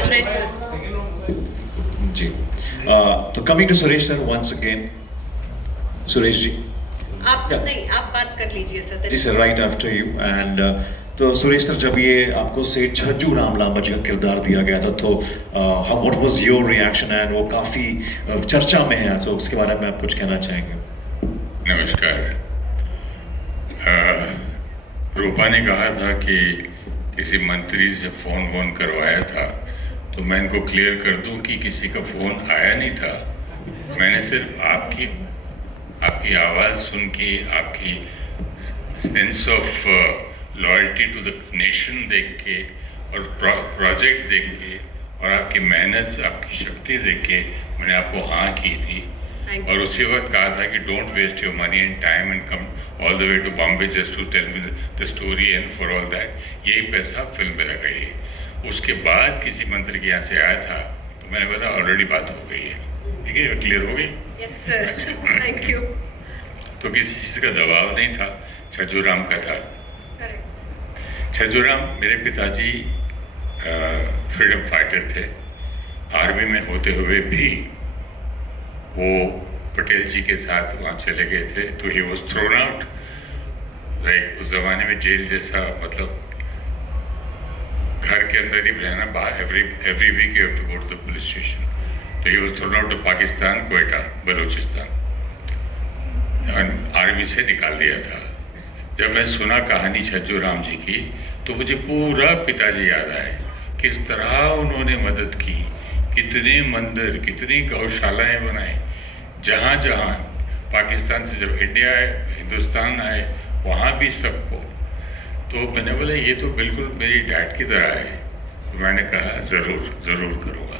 Suresh sir. जी तो coming to Suresh sir once again Suresh ji आप Yeah. नहीं, आप बात कर लीजिए सर। जी sir right after you and तो सुरेश सर जब ये आपको से छज्जू राम लांबा जी का किरदार दिया गया था तो what was your reaction and वो काफ़ी चर्चा में है तो उसके बारे में आप कुछ कहना चाहेंगे? नमस्कार। रूपा ने कहा था कि किसी मंत्री से फ़ोन वोन करवाया था, तो मैं इनको क्लियर कर दूं कि किसी का फ़ोन आया नहीं था। मैंने सिर्फ आपकी आवाज़ सुन के, आपकी sense of loyalty to the nation देख के और प्रोजेक्ट देख के और आपकी मेहनत, आपकी शक्ति देख के मैंने आपको हाँ की थी। और उसी वक्त कहा था कि don't waste your money and time and come all the way to Bombay just to tell me the story and for all that. यही पैसा फिल्म में लगाइए। उसके बाद किसी मंत्री के यहाँ से आया था तो मैंने बोला ऑलरेडी बात हो गई है, ठीक है, क्लियर हो गई। Yes sir, thank you. तो किसी चीज़ का दबाव नहीं था, छज्जूराम का था। छज्जूराम मेरे पिताजी फ्रीडम फाइटर थे। आर्मी में होते हुए भी वो पटेल जी के साथ वहाँ चले गए थे, तो he was thrown out. Like उस ज़माने में जेल जैसा, मतलब घर के अंदर ही रहना, बाहर every week you have to go to the police station. तो he was thrown out to Pakistan, Quetta, Balochistan, army से निकाल दिया था। जब मैं सुना कहानी छज्जूराम जी की तो मुझे पूरा पिताजी याद आए, किस तरह उन्होंने मदद की, कितने मंदिर, कितनी गौशालाएं बनाई, जहाँ जहाँ पाकिस्तान से जब इंडिया आए, हिंदुस्तान आए, वहाँ भी सबको। तो मैंने बोला ये तो बिल्कुल मेरी डैड की तरह है। तो मैंने कहा ज़रूर ज़रूर करूँगा।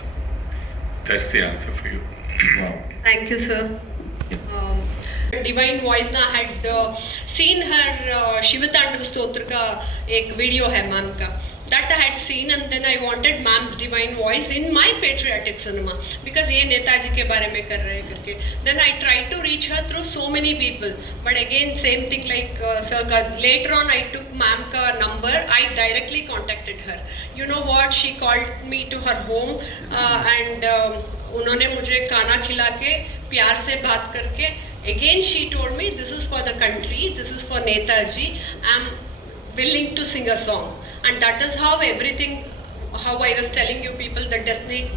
That's the answer for you. Thank you sir. Divine voice ना हैड सीन हर शिवतांडव स्तोत्र का एक वीडियो है मैम का, that I had seen and then I wanted ma'am's divine voice in my patriotic cinema because ये नेताजी के बारे में कर रहे हैं करके। Then I tried to reach her through so many people, but again same thing like sir का, later on I took ma'am का number, I directly contacted her. You know what, she called me to her home and उन्होंने मुझे खाना खिला के प्यार से बात करके again she told me this is for the country, this is for Netaji, I'm willing to sing a song. And that is how everything, how I was telling you people, the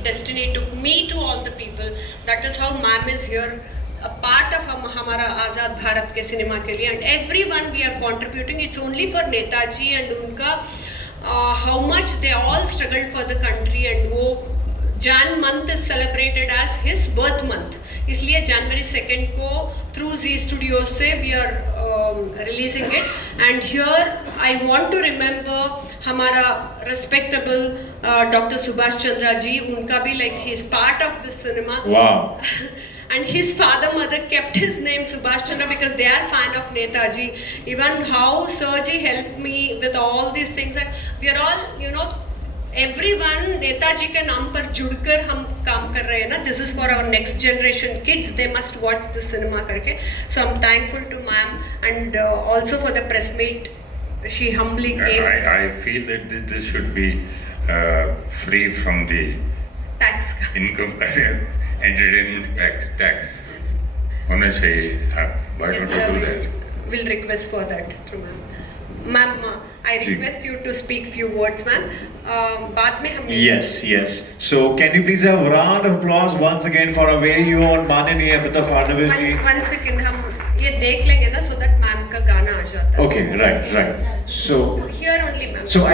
destiny took me to all the people. That is how ma'am is here, a part of हमारा आज़ाद भारत के cinema के लिए, and everyone we are contributing. It's only for Netaji and उनका how much they all struggled for the country, and वो Jan month is celebrated as his birth month. इसलिए January 2nd को through Z Studios से we are releasing it. And here I want to remember हमारा respectable Dr. Subhash Chandra ji. उनका भी like he is part of this cinema. Wow. And his father mother kept his name Subhash Chandra because they are fan of Netaji. Even how Sirji helped me with all these things, and we are all, you know, everyone Netaji के नाम पर जुड़कर हम काम कर रहे हैं ना. This is for our next generation kids. They must watch the cinema करके. So I'm thankful to ma'am and also for the press meet. She humbly came. I feel that this should be free from the Tax. income entertainment tax. होना चाहिए. Why Yes, don't you do that? We'll request for that through ma'am. Ma'am, I request you to speak few words, ma'am. बाद में हम. Yes. So can you please have a round of applause once again for our very own माननीय अमिताभ फडणवीस जी. One second, हम ये देख लेंगे ना so that ma'am का गाना आ जाता है. Okay, right. So Here only, ma'am. So